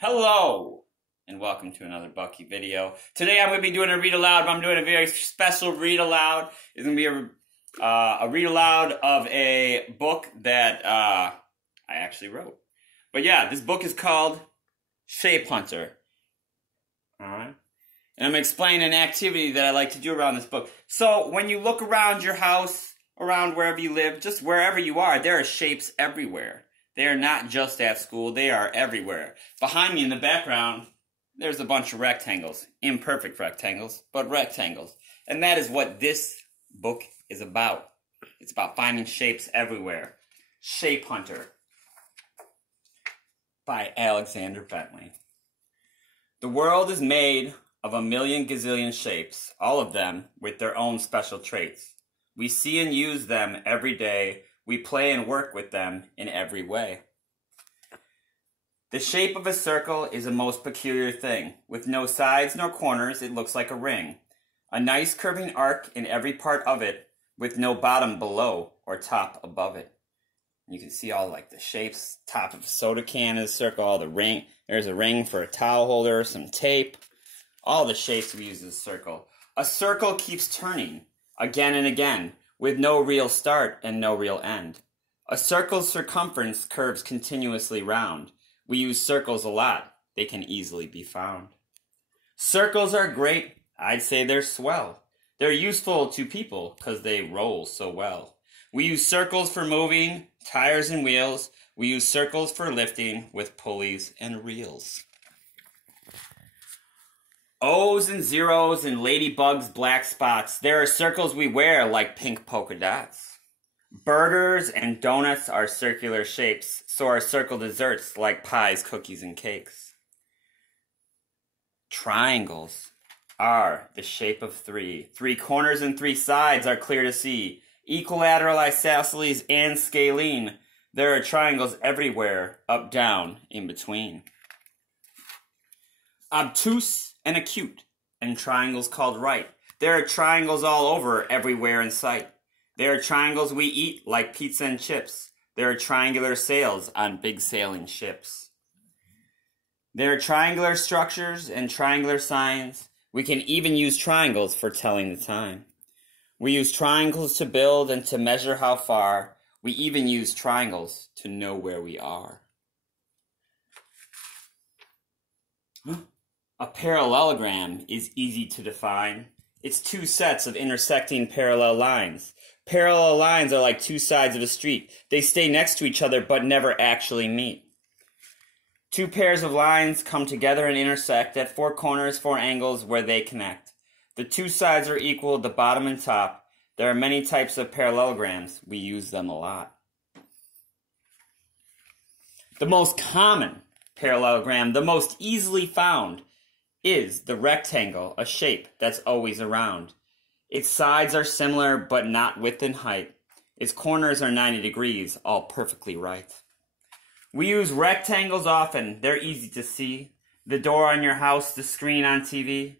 Hello, and welcome to another Bucky video. Today I'm going to be doing a read aloud, but I'm doing a very special read aloud. It's going to be a read aloud of a book that I actually wrote. But yeah, this book is called Shape Hunter. Alright? And I'm explaining an activity that I like to do around this book. So when you look around your house, around wherever you live, just wherever you are, there are shapes everywhere. They are not just at school, they are everywhere. Behind me in the background, there's a bunch of rectangles. Imperfect rectangles, but rectangles. And that is what this book is about. It's about finding shapes everywhere. Shape Hunter by Alexander Bentley. The world is made of a million gazillion shapes, all of them with their own special traits. We see and use them every day. We play and work with them in every way. The shape of a circle is a most peculiar thing. With no sides nor corners, it looks like a ring. A nice curving arc in every part of it, with no bottom below or top above it. You can see all like the shapes. Top of a soda can is a circle, all the ring. There's a ring for a towel holder, some tape. All the shapes we use as a circle. A circle keeps turning again and again, with no real start and no real end. A circle's circumference curves continuously round. We use circles a lot. They can easily be found. Circles are great. I'd say they're swell. They're useful to people because they roll so well. We use circles for moving, tires and wheels. We use circles for lifting with pulleys and reels. O's and zeros and ladybugs, black spots. There are circles we wear like pink polka dots. Burgers and donuts are circular shapes, so are circle desserts like pies, cookies, and cakes. Triangles are the shape of three. 3 corners and 3 sides are clear to see. Equilateral, isosceles, and scalene. There are triangles everywhere, up, down, in between. Obtuse and acute, and triangles called right. There are triangles all over, everywhere in sight. There are triangles we eat like pizza and chips. There are triangular sails on big sailing ships. There are triangular structures and triangular signs. We can even use triangles for telling the time. We use triangles to build and to measure how far. We even use triangles to know where we are. A parallelogram is easy to define. It's 2 sets of intersecting parallel lines. Parallel lines are like 2 sides of a street. They stay next to each other but never actually meet. 2 pairs of lines come together and intersect at 4 corners, 4 angles where they connect. The 2 sides are equal, the bottom and top. There are many types of parallelograms. We use them a lot. The most common parallelogram, the most easily found, is the rectangle, a shape that's always around. Its sides are similar, but not width and height. Its corners are 90 degrees, all perfectly right. We use rectangles often. They're easy to see. The door on your house, the screen on TV.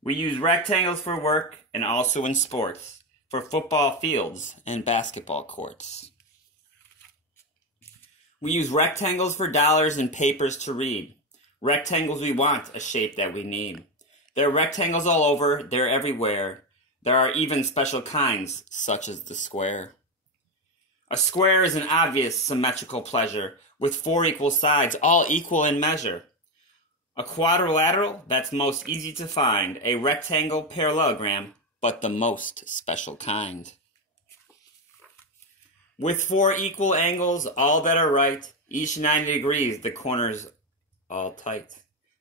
We use rectangles for work and also in sports, for football fields and basketball courts. We use rectangles for dollars and papers to read. Rectangles we want, a shape that we need. There are rectangles all over, they're everywhere. There are even special kinds, such as the square. A square is an obvious symmetrical pleasure, with 4 equal sides, all equal in measure. A quadrilateral, that's most easy to find, a rectangle parallelogram, but the most special kind. With 4 equal angles, all that are right, each 90 degrees, the corners all tight.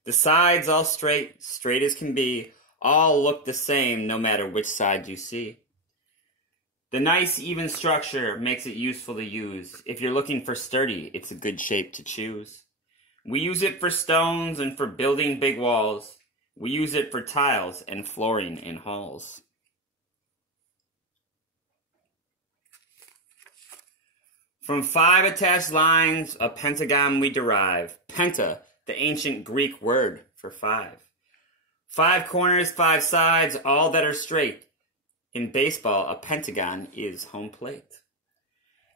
The sides all straight, straight as can be, all look the same no matter which side you see. The nice even structure makes it useful to use. If you're looking for sturdy, it's a good shape to choose. We use it for stones and for building big walls. We use it for tiles and flooring in halls. From 5 attached lines, a pentagon we derive. Penta, the ancient Greek word for 5. 5 corners, 5 sides, all that are straight. In baseball, a pentagon is home plate.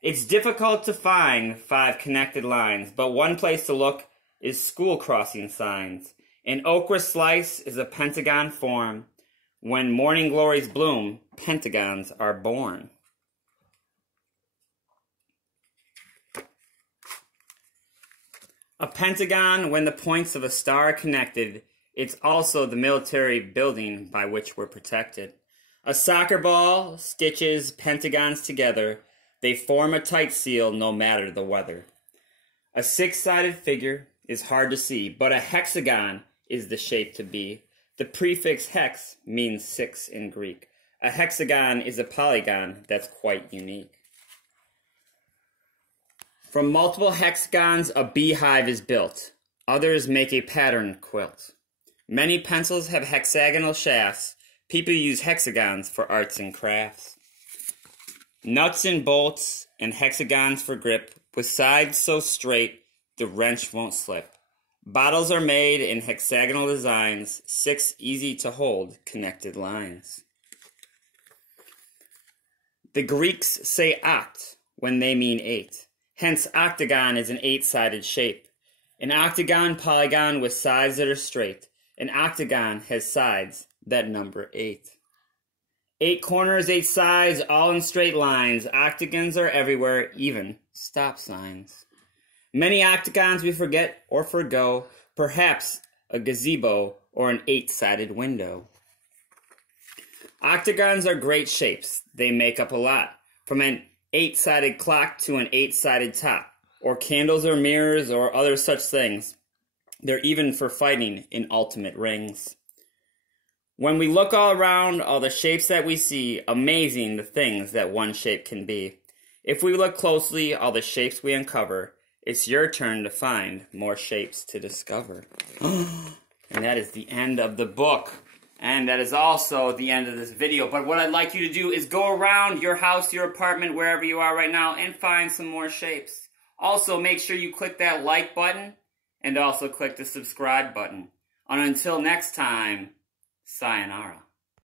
It's difficult to find 5 connected lines, but one place to look is school crossing signs. An okra slice is a pentagon form. When morning glories bloom, pentagons are born. A pentagon, when the points of a star are connected, it's also the military building by which we're protected. A soccer ball stitches pentagons together. They form a tight seal no matter the weather. A six-sided figure is hard to see, but a hexagon is the shape to be. The prefix hex means six in Greek. A hexagon is a polygon that's quite unique. From multiple hexagons, a beehive is built. Others make a pattern quilt. Many pencils have hexagonal shafts. People use hexagons for arts and crafts. Nuts and bolts and hexagons for grip, with sides so straight the wrench won't slip. Bottles are made in hexagonal designs, 6 easy-to-hold connected lines. The Greeks say oct when they mean 8. Hence, octagon is an 8-sided shape. An octagon polygon with sides that are straight. An octagon has sides that number 8. 8 corners, 8 sides, all in straight lines. Octagons are everywhere, even stop signs. Many octagons we forget or forgo, perhaps a gazebo or an 8-sided window. Octagons are great shapes. They make up a lot. From an 8-sided clock to an 8-sided top, or candles or mirrors or other such things. They're even for fighting in ultimate rings. When we look all around, all the shapes that we see, amazing the things that one shape can be. If we look closely, all the shapes we uncover, it's your turn to find more shapes to discover. And that is the end of the book. And that is also the end of this video. But what I'd like you to do is go around your house, your apartment, wherever you are right now, and find some more shapes. Also, make sure you click that like button, and also click the subscribe button. And until next time, sayonara.